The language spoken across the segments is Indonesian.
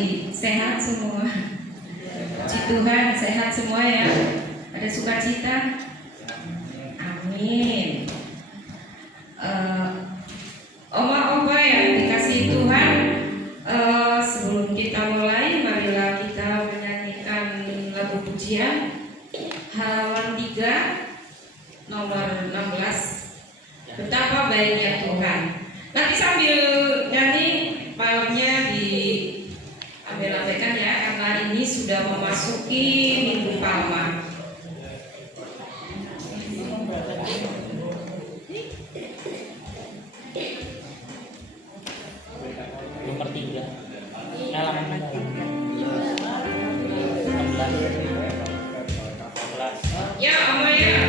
lagi sehat semua. Puji Tuhan, sehat semua ya. Ada sukacita. Amin. Oma-oma yang dikasihi Tuhan, sebelum kita mulai, marilah kita menyanyikan lagu pujian halaman 3 nomor 16. Betapa baiknya Tuhan. Nanti sambil nyanyi filenya diambil-ambilkan ya, karena ini sudah memasuki Minggu Palma. Nomor 3 halaman 16. Ya, Oma ya.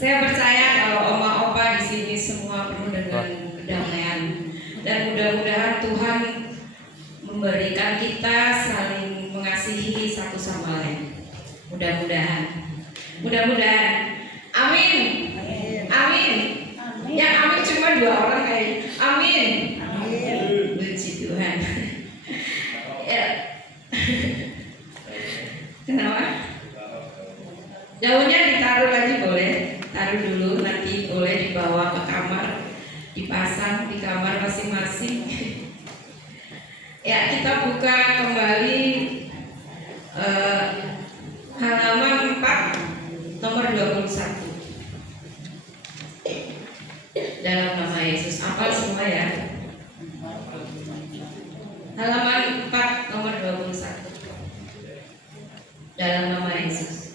Saya percaya kalau oma-opa di sini semua penuh dengan kedamaian, dan mudah-mudahan Tuhan memberikan kita saling mengasihi satu sama lain. Mudah-mudahan. Amin. Amin. Yang amin cuma 2 orang kayak. Amin. Puji Tuhan. Ya. Kenapa? Daunnya ditaruh lagi boleh. Taruh dulu, nanti boleh dibawa ke kamar, dipasang di kamar masing-masing. Ya, kita buka kembali halaman 4 nomor 21. Dalam nama Yesus. Hafal semua ya. Halaman 4 nomor 21. Dalam nama Yesus.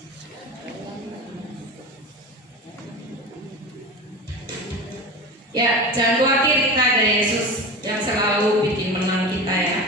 Ya, jangan khawatir, kita ada Yesus yang selalu bikin menang kita ya.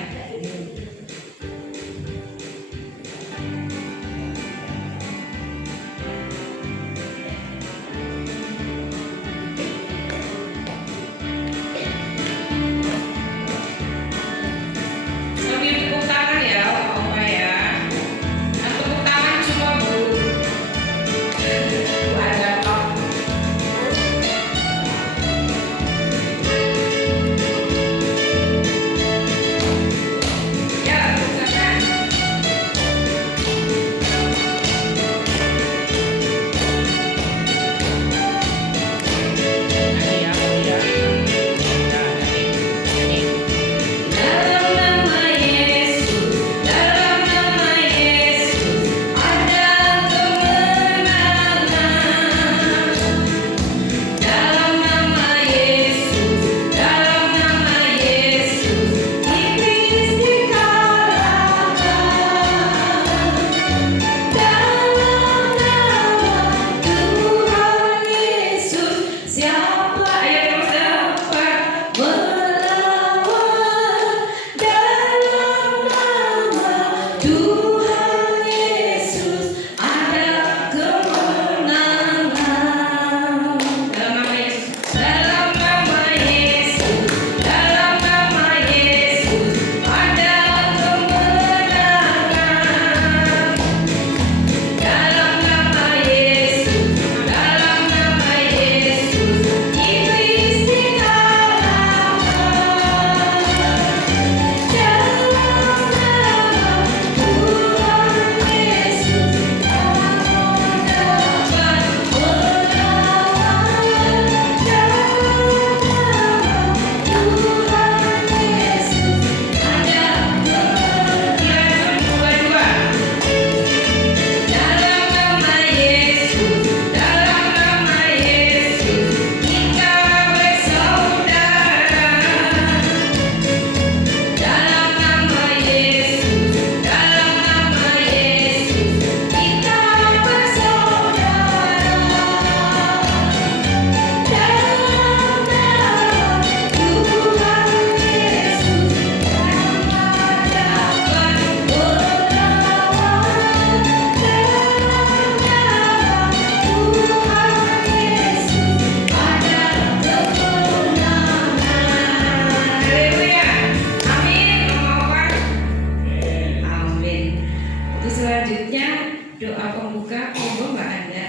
doa pembuka, monggo Mbak Anda.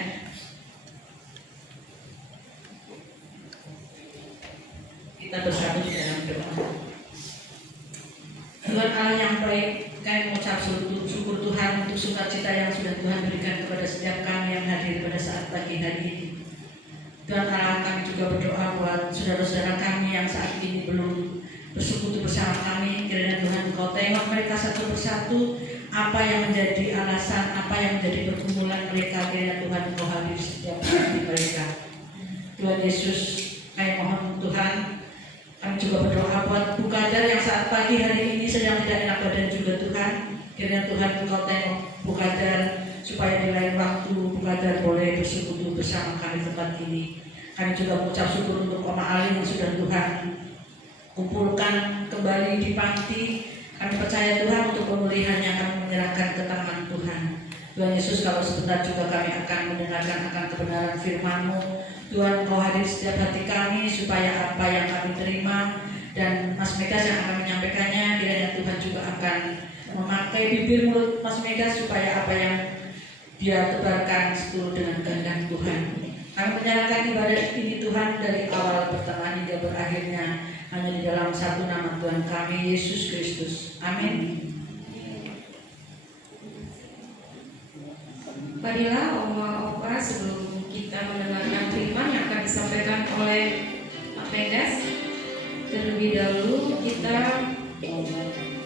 Kita bersatu di dalam doa. Tuhan Allah yang baik, kami mengucap syukur Tuhan untuk sukacita yang sudah Tuhan berikan kepada setiap kami yang hadir pada saat pagi hari ini. Tuhan Allah, kami juga berdoa buat saudara-saudara kami yang saat ini belum bersekutu bersama kami. Kiranya Tuhan Engkau tengok mereka satu persatu, apa yang menjadi alasan, apa yang menjadi pergumulan mereka. Kiranya Tuhan Engkau hadir setiap hari mereka. Tuhan Yesus, kami mohon Tuhan, kami juga berdoa buat Bu Kadar yang saat pagi hari ini sedang tidak enak badan juga Tuhan. Kiranya Tuhan Engkau tengok Bu Kadar, supaya di lain waktu Bu Kadar boleh bersekutu bersama kami tempat ini. Kami juga mengucap syukur untuk Oma Ali yang sudah Tuhan kumpulkan kembali di panti. Kami percaya Tuhan untuk pemulihannya kami menyerahkan ke tangan Tuhan. Tuhan Yesus, kalau sebentar juga kami akan mendengarkan akan kebenaran firman-Mu. Tuhan, Engkau hadir setiap hati kami supaya apa yang kami terima dan Mas Megas yang akan menyampaikannya, kiranya Tuhan juga akan memakai bibir mulut Mas Megas supaya apa yang dia tebarkan seturut dengan kehendak Tuhan. Kami menyerahkan ibadah ini Tuhan dari awal pertengahan hingga berakhirnya hanya di dalam satu nama Tuhan kami, Yesus Kristus. Amin. Marilah Oma Opa, sebelum kita mendengarkan firman yang akan disampaikan oleh Pak Megas, terlebih dahulu kita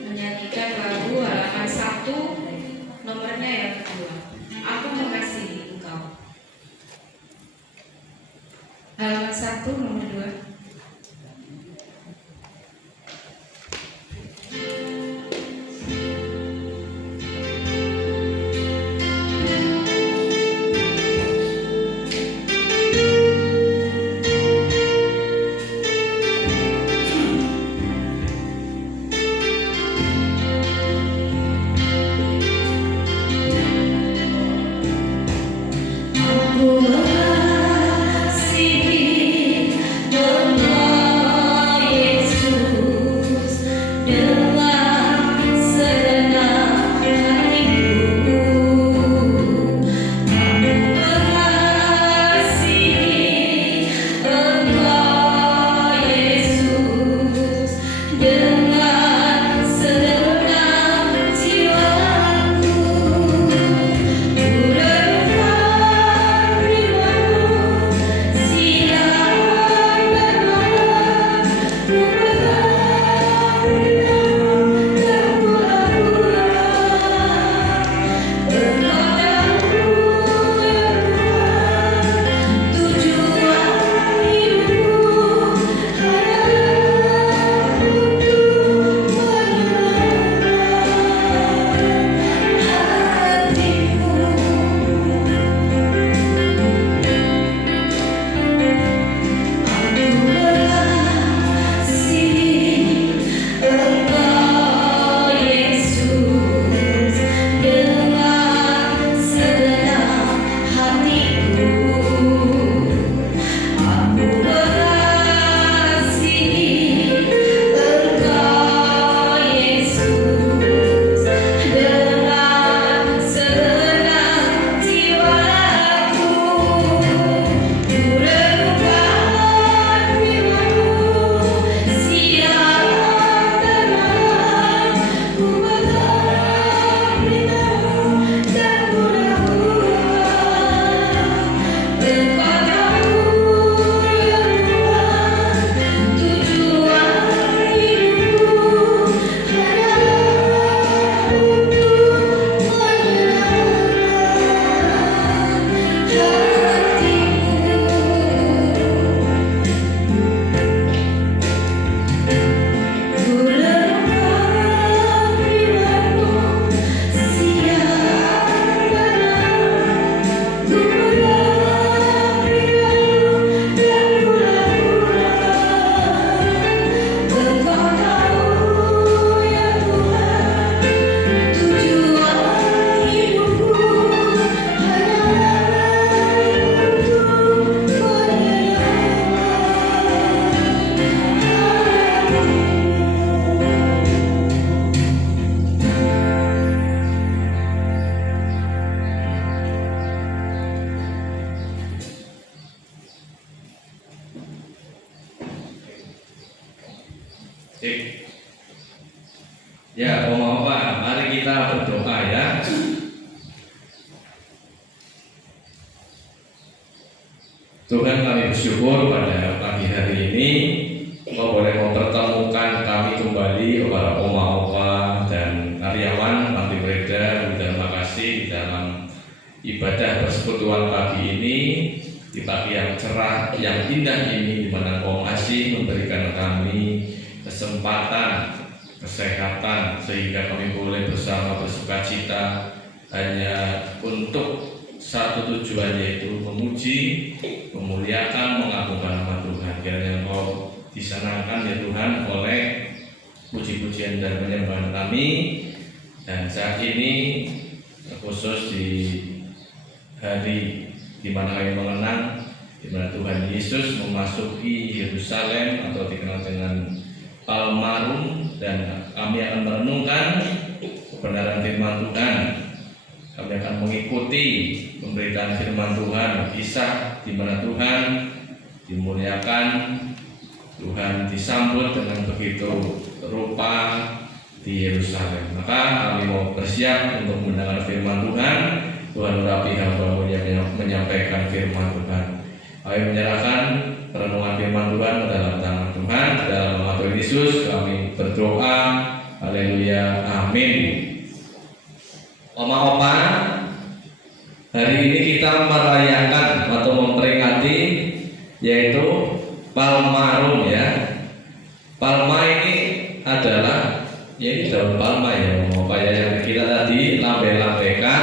menyanyikan lagu halaman 1, nomornya yang kedua, Aku Mengasihi Engkau. Halaman 1 nomor 2. Aku mengasihi Cek. Ya, Oma-Opa, mari kita berdoa ya. Tuhan, kami bersyukur pada pagi hari ini Kau boleh mempertemukan kami kembali kepada Oma-Opa dan karyawan Bakti Breda. Terima kasih di dalam ibadah persekutuan pagi ini, di pagi yang cerah, yang indah ini, di mana Kau masih memberikan kami kesempatan, kesehatan, sehingga kami boleh bersama bersukacita hanya untuk satu tujuan, yaitu memuji, memuliakan, mengagungkan nama Tuhan. Kiranya Engkau disenangkan ya Tuhan oleh puji-pujian dan penyembahan kami. Dan saat ini khusus di hari di mana kami mengenang di mana Tuhan Yesus memasuki Yerusalem atau dikenal dengan Palmarum, dan kami akan merenungkan kebenaran firman Tuhan. Kami akan mengikuti pemberitaan firman Tuhan, kisah di mana Tuhan dimuliakan, Tuhan disambut dengan begitu rupa di Yerusalem. Maka kami mau bersiap untuk mendengar firman Tuhan. Tuhan urapi hamba-Mu yang menyampaikan firman Tuhan. Kami menyerahkan perenungan firman Tuhan ke dalam tangan Tuhan. Dalam nama Tuhan Yesus kami berdoa. Haleluya, amin. Oma-opa, hari ini kita merayakan atau memperingati yaitu Palmarum ya. Palma ini adalah ini daun palma ya, Oma-opa ya, yang kita tadi lambai-lambaikan.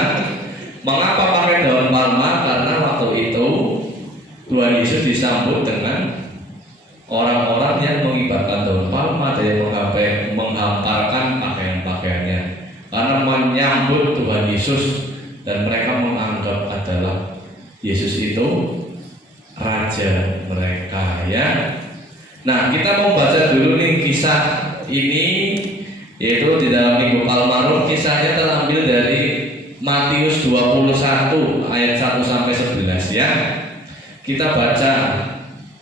Mengapa pakai daun palma? Karena waktu itu Tuhan Yesus disambut dengan orang-orang yang mengibarkan daun palma dan yang menghamparkan pakaian-pakaiannya, karena menyambut Tuhan Yesus, dan mereka menganggap adalah Yesus itu raja mereka ya. Nah, kita mau baca dulu nih kisah ini, yaitu di dalam Minggu Palmarum. Kisahnya terambil dari Matius 21 ayat 1 sampai 11 ya. Kita baca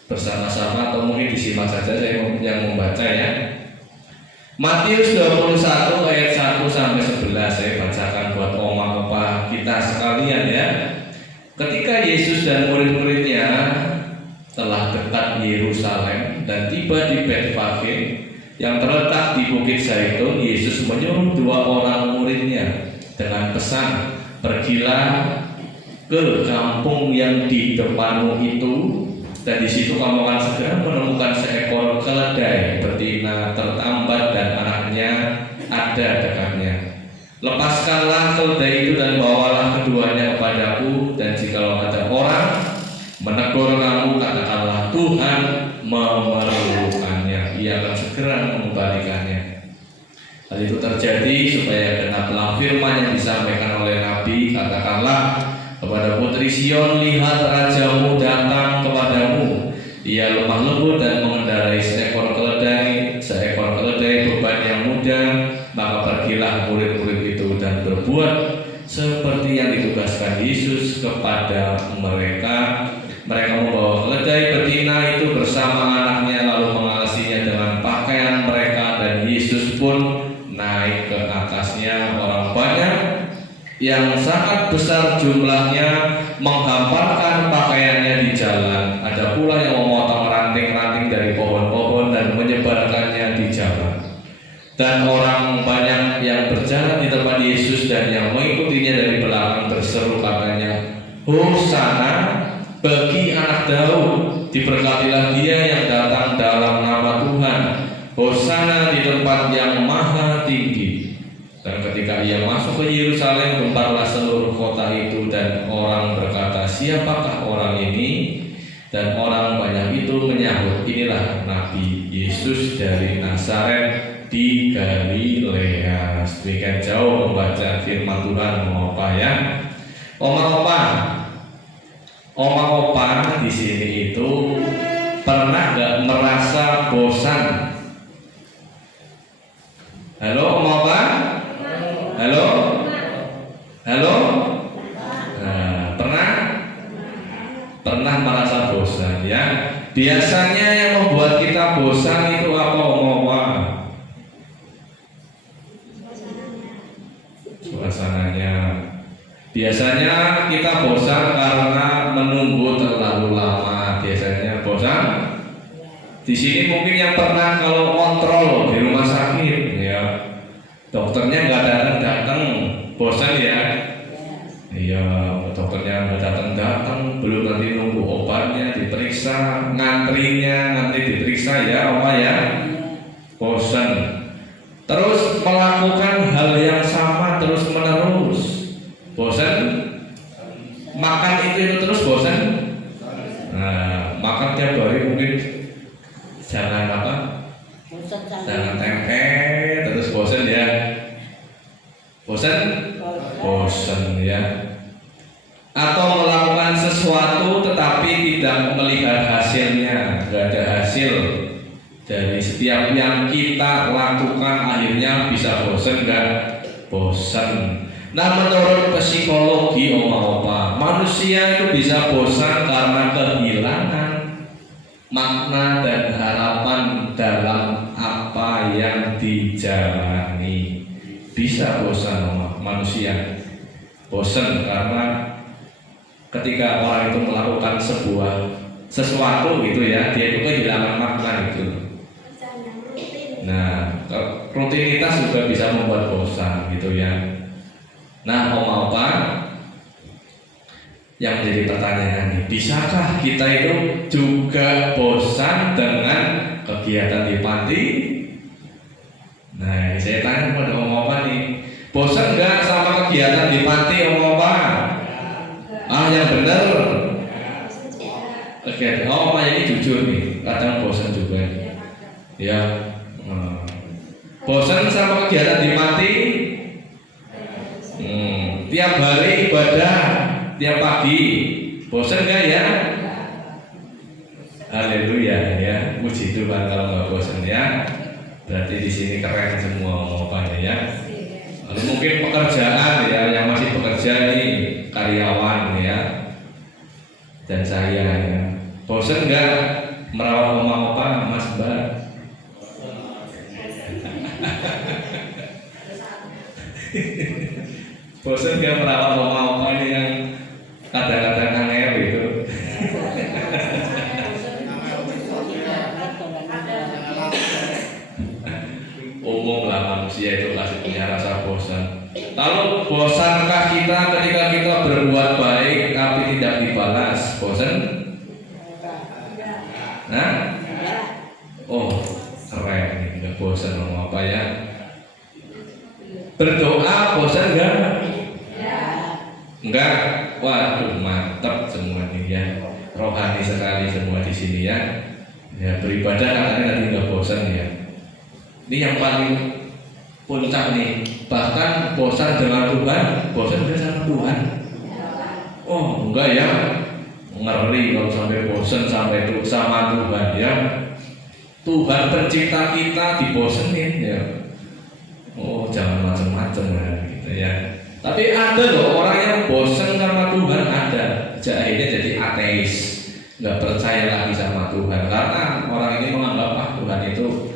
bersama-sama atau mungkin disimak saja, saya yang membaca ya. Matius 21 ayat 1 sampai 11 saya bacakan buat oma-opa kita sekalian ya. Ketika Yesus dan murid-muridnya telah dekat Yerusalem dan tiba di Betfage yang terletak di Bukit Zaitun, Yesus menyuruh 2 orang muridnya dengan pesan, "Pergilah ke kampung yang di depanmu itu, dan di situ kamu akan segera menemukan seekor keledai betina tertambat dan anaknya ada dekatnya. Lepaskanlah keledai itu dan bawalah keduanya kepadaku, dan jikalau ada orang menegur kamu, katakanlah Tuhan memerlukannya, ia akan segera mengembalikannya." Hal itu terjadi supaya genaplah firman yang disampaikan oleh Nabi, "Katakanlah kepada putri Sion, lihat rajamu datang kepadamu. Ia lemah lembut dan mengendarai seekor keledai beban yang mudah." Maka pergilah murid-murid itu dan berbuat seperti yang ditugaskan Yesus kepada mereka. Mereka membawa keledai betina itu bersama anaknya, lalu mengalasinya dengan pakaian mereka, dan Yesus pun naik ke atasnya. Orang banyak yang sangat besar jumlahnya menghamparkan pakaiannya di jalan. Ada pula yang memotong ranting-ranting dari pohon-pohon dan menyebarkannya di jalan. Dan orang banyak yang berjalan di tempat Yesus dan yang mengikutinya dari belakang berseru katanya, "Hosana bagi anak Daud, diberkatilah dia yang datang dalam nama Tuhan. Hosana di tempat yang maha tinggi." Dan ketika ia masuk ke Yerusalem, gemparlah seluruh kota itu, dan orang berkata, "Siapakah orang ini?" Dan orang banyak itu menyahut, "Inilah Nabi Yesus dari Nazaret di Galilea." Demikian jauh membaca firman Tuhan, Oma-opa ya. Oma-opa di sini itu pernah nggak merasa bosan? Halo Oma-opa? Halo? Halo? Nah, pernah merasa bosan ya? Biasanya yang membuat kita bosan itu apa, Oma-opa? Biasanya kita bosan karena menunggu terlalu lama. Biasanya bosan. Di sini mungkin yang pernah kalau kontrol di rumah sakit, ya dokternya nggak datang, bosan ya. Iya, dokternya nggak datang, belum nanti nunggu obatnya diperiksa, ngantrinya nanti diperiksa ya, apa ya, bosan. Terus melakukan hal yang sama terus menerus, bosan. Makan itu terus bosan. Nah, makan tiap hari mungkin jangan apa? Jangan tempe terus bosan ya. Bosan ya. Atau melakukan sesuatu tetapi tidak melihat hasilnya, nggak ada hasil dari setiap yang kita lakukan, akhirnya bisa bosan nggak? Bosan. Nah, menurut psikologi opa-opa, manusia itu bisa bosan karena kehilangan makna dan harapan dalam apa yang dijalani. Bisa bosan manusia, bosan karena ketika orang itu melakukan sesuatu gitu ya, dia itu kehilangan makna gitu. Nah, rutinitas juga bisa membuat bosan gitu ya. Nah, opa-opa, yang menjadi pertanyaan ini, bisakah kita itu juga bosan dengan kegiatan di panti? Nah, saya tanya kepada opa-opa nih, bosan nggak sama kegiatan di panti opa-opa? Yang benar. Kegiatan, opa ini jujur nih, kadang bosan juga. Ya, bosan sama kegiatan di panti? Tiap hari ibadah, tiap pagi, bosan nggak ya? Haleluya ya, puji Tuhan kalau nggak bosan ya. Berarti di sini keren semua omongannya ya. Lalu mungkin pekerjaan ya, yang masih bekerja nih, karyawan ya, dan saya ya. Bosan nggak merawat opa-opa, Mas Mbak? Bosan nggak merawat opa-opa ini yang kadang-kadang aneh gitu? Umum lah manusia itu pasti punya rasa bosan. Lalu bosankah kita ketika kita berbuat baik tapi tidak dibalas? Bosan? Nah? Oh, keren nih, nggak bosan ngomong apa ya? Berdoa bosan nggak? Enggak, waduh mantap semua nih ya, rohani sekali semua di sini ya. Ya beribadah katanya nanti nggak bosan ya. Ini yang paling puncak nih, bahkan bosan dengan Tuhan, bosan nggak sama Tuhan? Oh enggak ya, ngeri kalau sampai bosan sampai itu sama Tuhan ya. Tuhan pencipta kita dibosenin ya. Oh jangan macam-macam ya gitu ya. Tapi ada loh orang yang bosan sama Tuhan, ada. Akhirnya jadi ateis, nggak percaya lagi sama Tuhan karena orang ini menganggap Tuhan itu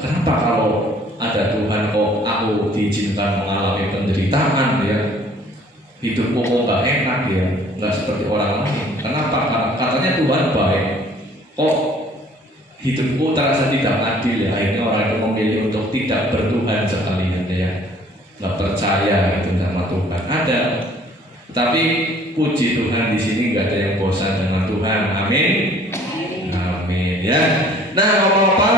kenapa kalau ada Tuhan kok aku diizinkan mengalami penderitaan ya, hidupku kok nggak enak ya, nggak seperti orang lain. Kenapa? Katanya Tuhan baik, kok hidupku terasa tidak adil ya. Akhirnya orang itu memilih untuk tidak bertuhan sekalian ya, nggak percaya gitu sama Tuhan. Ada, tapi puji Tuhan di sini nggak ada yang bosan dengan Tuhan. Amin, amin ya. Nah, apa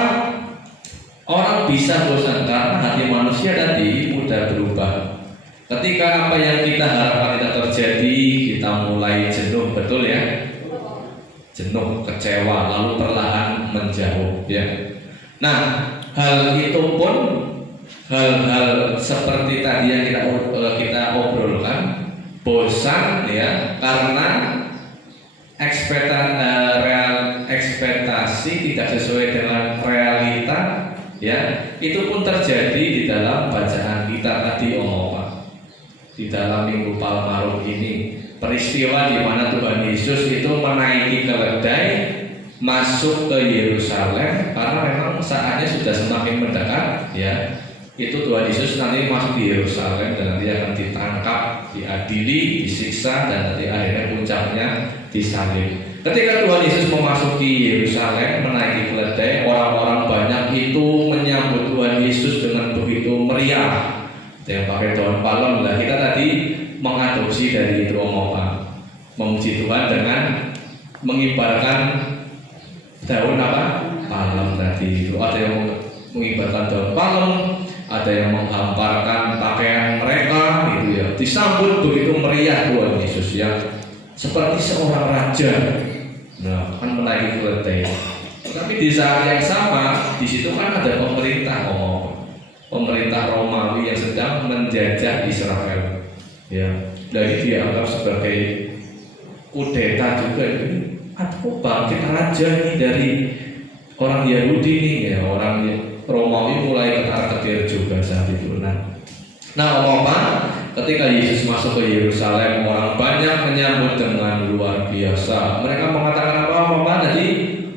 orang bisa bosan karena hati manusia tadi mudah berubah. Ketika apa yang kita harapkan tidak terjadi, kita mulai jenuh, betul ya? Jenuh, kecewa, lalu perlahan menjauh ya. Nah, hal itu pun hal-hal seperti tadi yang kita obrolkan, bosan ya karena ekspektasi tidak sesuai dengan realita ya. Itu pun terjadi di dalam bacaan kita tadi di dalam Minggu Palmarum ini. Peristiwa di mana Tuhan Yesus itu menaiki keledai masuk ke Yerusalem karena memang saatnya sudah semakin mendekat ya. Itu Tuhan Yesus nanti masuk di Yerusalem dan nanti akan ditangkap diadili, disiksa, dan nanti akhirnya puncaknya disalib. Ketika Tuhan Yesus memasuki Yerusalem menaiki keledai, orang-orang banyak itu menyambut Tuhan Yesus dengan begitu meriah. Yang pakai daun palem lah. Kita tadi mengadopsi dari itu omongan, memuji Tuhan dengan mengibarkan daun apa? Palem tadi itu. Ada yang mengibarkan daun palem, ada yang menghamparkan pakaian mereka, gitu ya. Disambut begitu meriah Tuhan Yesus ya, seperti seorang raja. Nah, kan menaiki keledai. Tapi di saat yang sama, di situ kan ada pemerintah pemerintah Romawi yang sedang menjajah Israel. Ya, dari dianggap sebagai kudeta juga ini. Aku bangkit raja nih dari orang Yahudi nih ya, orang Romawi mulai ketar-ketir juga saat itu. Nah, omong-omong, ketika Yesus masuk ke Yerusalem, orang banyak menyambut dengan luar biasa. Mereka mengatakan apa tadi?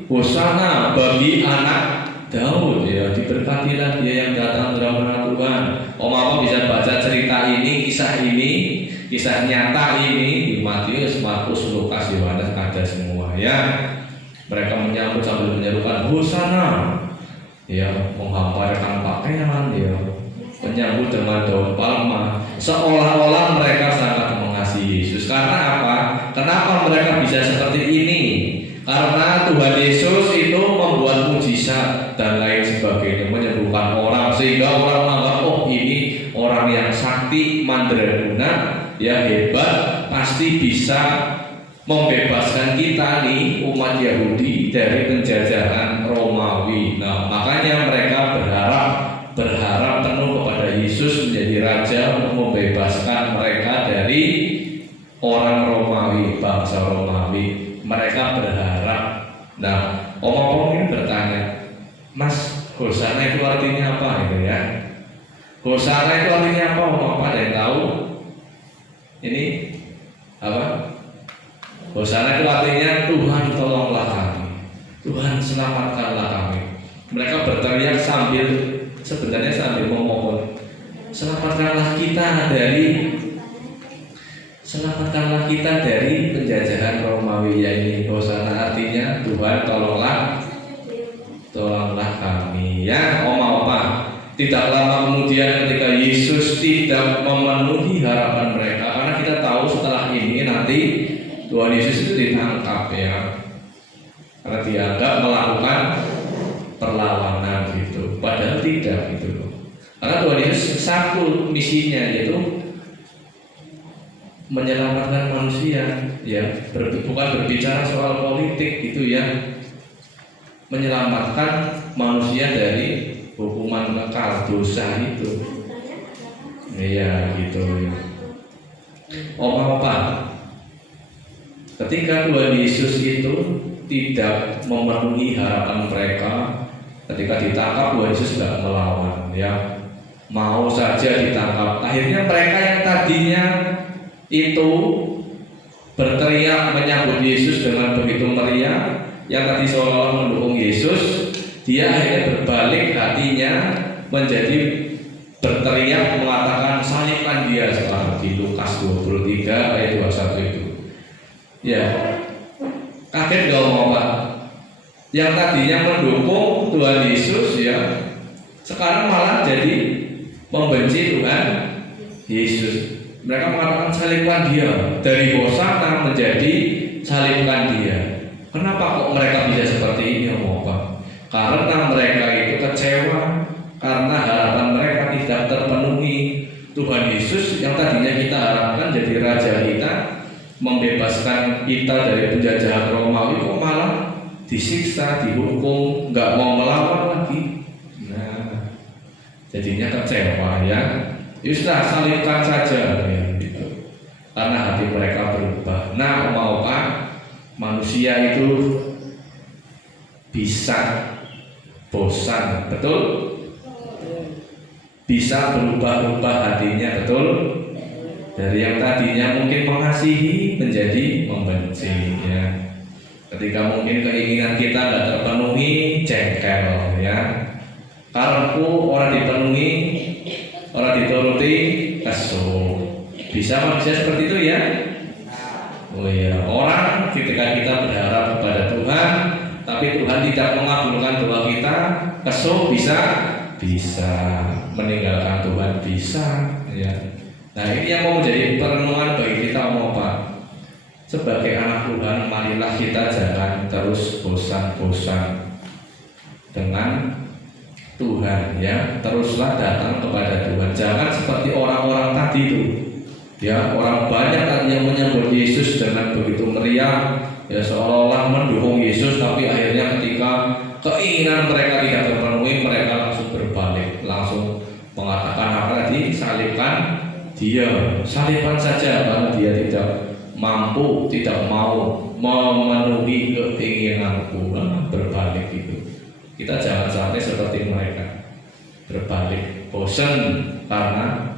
Hosana bagi anak Daud ya, diberkatilah dia yang datang dalam nama Tuhan. Omong-omong bisa baca cerita ini, kisah nyata ini di Matius, Markus, Lukas, Yohanes ada semua ya. Mereka menyambut sambil menyerukan Hosana, ya, menghamparkan pakaian, ya, menyambut dengan daun palma, seolah-olah mereka sangat mengasihi Yesus. Karena apa? Kenapa mereka bisa seperti ini? Karena Tuhan Yesus itu membuat mujizat dan lain sebagainya, menyembuhkan orang, sehingga orang menganggap, oh ini orang yang sakti, mandraguna, ya hebat, pasti bisa membebaskan kita nih umat Yahudi dari penjajahan Romawi. Nah, makanya mereka berharap penuh kepada Yesus menjadi raja untuk membebaskan mereka dari orang Romawi, bangsa Romawi. Mereka berharap. Nah, omong-omong ini bertanya, Mas, Hosana itu artinya apa itu ya? Hosana itu artinya apa? Omong ada yang tahu? Ini apa? Hosana itu artinya Tuhan tolonglah kami, Tuhan selamatkanlah kami. Mereka berteriak sebenarnya sambil memohon, selamatkanlah kita dari penjajahan Romawi. Ya ini Hosana artinya Tuhan tolonglah kami ya. Oma-oma, tidak lama kemudian ketika Yesus tidak memenuhi harapan mereka, karena kita tahu setelah ini nanti Tuhan Yesus itu ditangkap ya, karena dianggap melakukan perlawanan gitu. Padahal tidak gitu loh. Karena Tuhan Yesus satu misinya, yaitu menyelamatkan manusia ya, bukan berbicara soal politik gitu ya, menyelamatkan manusia dari hukuman kekal dosa itu. Iya gitu ya. Oma-oma, ketika Tuhan Yesus itu tidak memenuhi harapan mereka, ketika ditangkap Tuhan Yesus tidak melawan ya, mau saja ditangkap. Akhirnya mereka yang tadinya itu berteriak menyambut Yesus dengan begitu meriah, yang tadi seolah-olah mendukung Yesus, dia akhirnya berbalik hatinya menjadi berteriak mengatakan salibkan dia, sekarang di Lukas 23 ayat 21 itu. Ya, kaget gak mau Pak? Yang tadinya mendukung Tuhan Yesus ya, sekarang malah jadi membenci Tuhan Yesus. Mereka mengatakan salibkan dia, dari Hosana menjadi salibkan dia. Kenapa kok mereka bisa seperti ini Pak? Karena mereka itu kecewa karena harapan mereka tidak terpenuhi. Tuhan Yesus yang tadinya kita harapkan jadi raja kita, membebaskan kita dari penjajahan Romawi, kok malah disiksa, dihukum, nggak mau melawan lagi. Nah, jadinya kecewa ya. Sudah salibkan saja ya, gitu. Karena hati mereka berubah. Nah, mau apa? Manusia itu bisa bosan, betul? Bisa berubah-ubah hatinya, betul? Dari yang tadinya mungkin mengasihi menjadi membenci ya. Ketika mungkin keinginan kita tidak terpenuhi, jengkel ya. Karepku orang dipenuhi, orang dituruti, kesel. Bisa manusia seperti itu ya? Oh iya, orang ketika kita berharap kepada Tuhan, tapi Tuhan tidak mengabulkan doa kita, kesel bisa, meninggalkan Tuhan bisa, ya. Nah ini yang mau menjadi perenungan bagi kita mau apa? Sebagai anak Tuhan, marilah kita jangan terus bosan-bosan dengan Tuhan, ya. Teruslah datang kepada Tuhan. Jangan seperti orang-orang tadi itu. Ya, orang banyak yang menyambut Yesus dengan begitu meriah, ya seolah-olah mendukung Yesus, tapi akhirnya ketika keinginan mereka tidak terpenuhi, mereka langsung berbalik, langsung mengatakan apa tadi? Salibkan dia, salibkan saja karena dia tidak mampu, tidak mau memenuhi keinginanku. Berbalik itu. Kita jangan sampai seperti mereka berbalik, bosan karena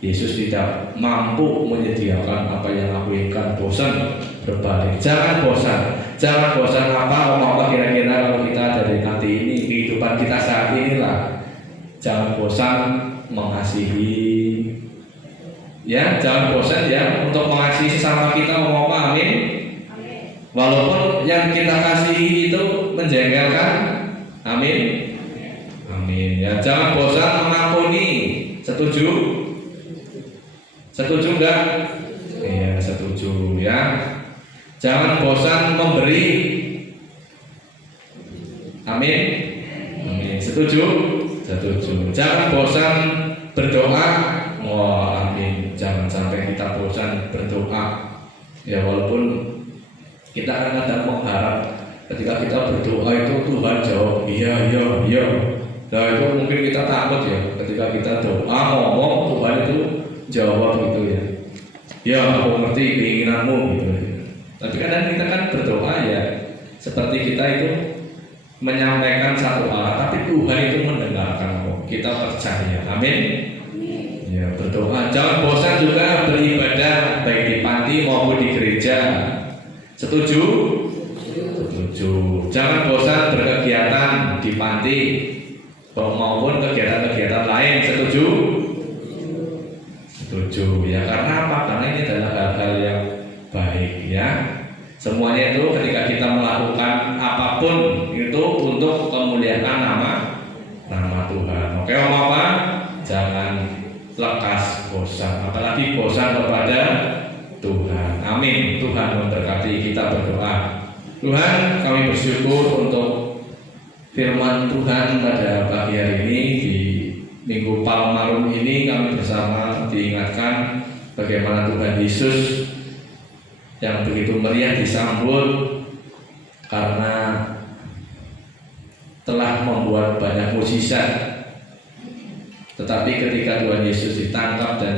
Yesus tidak mampu menyediakan apa yang aku inginkan, bosan berbalik. Jangan bosan apa kira-kira kalau kita dari nanti ini kehidupan kita saat inilah. Jangan bosan mengasihi, ya jangan bosan ya untuk mengasihi sesama kita, apa amin. Walaupun yang kita kasihi itu menjengkelkan, amin. Amin ya, jangan bosan mengampuni. Setuju? Setuju enggak? Iya, setuju ya. Jangan bosan memberi. Amin. Amin. Setuju? Setuju. Jangan bosan berdoa. Oh, amin. Jangan sampai kita bosan berdoa. Ya walaupun kita kadang-kadang mengharap ketika kita berdoa itu Tuhan jawab iya. Nah itu mungkin kita takut ya ketika kita doa ngomong Tuhan itu jawab gitu ya. Ya aku ngerti keinginanmu gitu. Tapi kadang kita kan berdoa ya seperti kita itu menyampaikan satu arah, tapi Tuhan itu mendengarkan kok. Kita percaya. Amin. Ya berdoa. Jangan bosan juga beribadah baik di panti maupun di gereja. Setuju? Setuju. Jangan bosan berkegiatan di panti maupun kegiatan-kegiatan lain. Setuju? Setuju ya, karena apa? Karena ini adalah hal-hal yang baik ya. Semuanya itu ketika kita melakukan apapun itu untuk kemuliaan nama Tuhan. Oke om apa? Jangan lekas bosan, apalagi bosan kepada Tuhan. Amin. Tuhan memberkati. Kita berdoa. Tuhan, kami bersyukur untuk firman Tuhan pada pagi hari ini. Di Minggu Palmarum ini kami bersama diingatkan bagaimana Tuhan Yesus yang begitu meriah disambut karena telah membuat banyak mukjizat. Tetapi ketika Tuhan Yesus ditangkap dan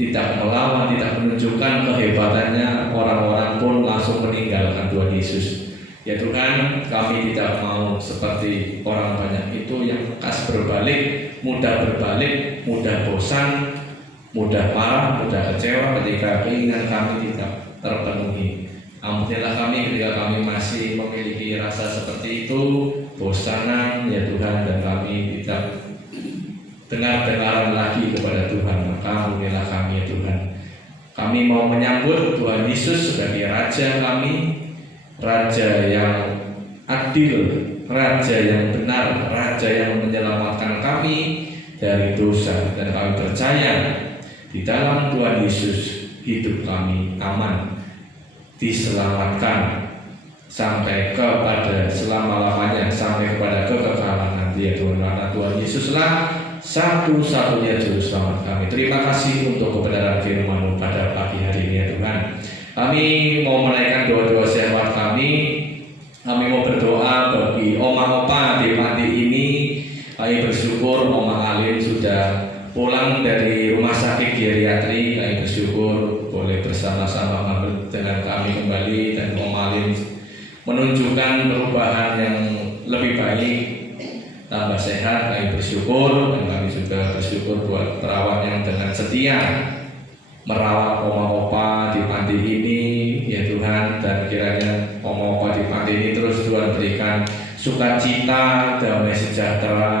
tidak melawan, tidak menunjukkan kehebatannya, orang-orang pun langsung meninggalkan Tuhan Yesus. Ya Tuhan, kami tidak mau seperti orang banyak itu yang lekas berbalik, mudah bosan, mudah marah, mudah kecewa ketika keinginan kami tidak terpenuhi. Ampunilah kami ketika kami masih memiliki rasa seperti itu, bosanan ya Tuhan, dan kami tidak dengar-dengaran lagi kepada Tuhan. Maka ampunilah kami ya Tuhan. Kami mau menyambut Tuhan Yesus sebagai Raja kami, Raja yang adil, Raja yang benar, Raja yang menyelamatkan kami dari dosa. Dan kami percaya di dalam Tuhan Yesus hidup kami aman, diselamatkan sampai kepada selama-lamanya, sampai kepada kekekalan nanti ya Tuhan. Karena Tuhan Yesuslah satu-satunya juru selamat kami. Terima kasih untuk kebenaran firman-Mu pada pagi hari ini ya Tuhan. Kami mau menaikkan doa-doa syahwat kami. Kami mau berdoa bagi oma opa di panti ini. Kami bersyukur Oma Alin sudah pulang dari rumah sakit geriatri. Kami bersyukur boleh bersama-sama dengan kami kembali, dan Oma Alin menunjukkan perubahan yang lebih baik, tambah sehat. Kami bersyukur, dan kami juga bersyukur buat perawat yang dengan setia merawat oma opa di panti ini ya Tuhan. Dan kiranya oma opa di panti ini terus Tuhan berikan sukacita, damai sejahtera,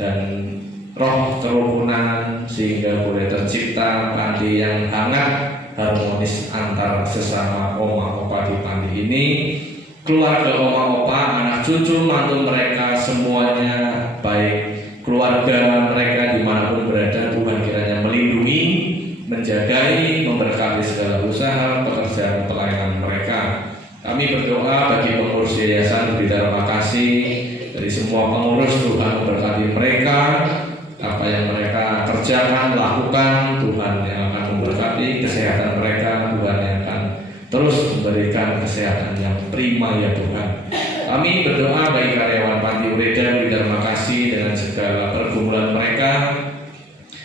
dan roh kerukunan sehingga boleh tercipta panti yang hangat harmonis antar sesama oma opa di panti ini. Keluarga oma opa, anak cucu, mantu mereka semuanya, baik keluarga mereka dimanapun berada, Tuhan kiranya melindungi, menjagai, memberkati segala usaha, pekerjaan, pelayanan mereka. Kami berdoa bagi pengurus yayasan Bidara Makasih, dari semua pengurus, Tuhan memberkati mereka, apa yang mereka kerjakan, lakukan, Tuhan yang akan memberkati kesehatan mereka, Tuhan yang akan terus memberikan kesehatan yang prima ya Tuhan. Kami berdoa bagi karyawan Panti Ureda Bidara Makasih dengan segala pergumulan mereka,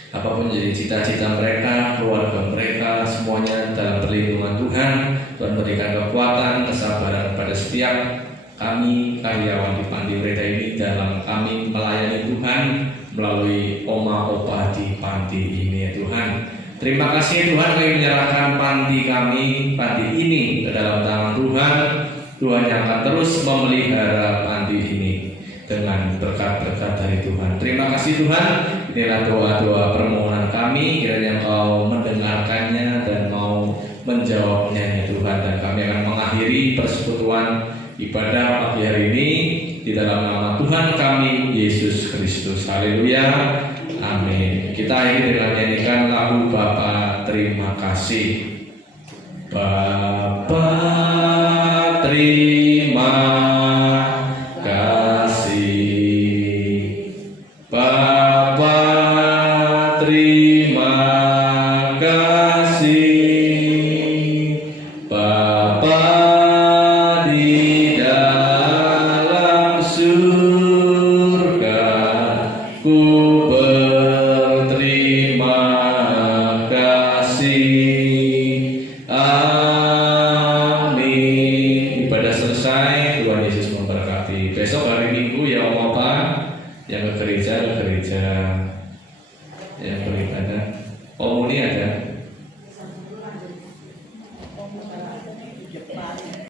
apapun jadi cita-cita mereka, keluarga mereka, semuanya dalam perlindungan Tuhan. Tuhan berikan kekuatan, kesabaran pada setiap kami karyawan di Panti Ureda ini dalam kami melayani Tuhan melalui oma opa di panti ini ya Tuhan. Terima kasih Tuhan, kami menyerahkan panti kami, panti ini ke dalam tangan Tuhan. Tuhan yang akan terus memelihara panti ini dengan berkat-berkat dari Tuhan. Terima kasih Tuhan. Inilah doa-doa permohonan kami, kiranya Engkau mendengarkannya dan mau menjawabnya ya Tuhan. Dan kami akan mengakhiri persekutuan ibadah pagi hari ini di dalam nama Tuhan kami Yesus Kristus. Haleluya. Amin. Kita akhiri dengan menyanyikan lagu Bapa Terima Kasih. Bapa terima kasih. Bapa terima kasih. Bapa di dalam surga, ku berterima kasih. Amin. Ibadah selesai, Tuhan Yesus memberkati. Besok hari Minggu ya Om Opa, yang ke gereja, yang beribadah. Komuni ada.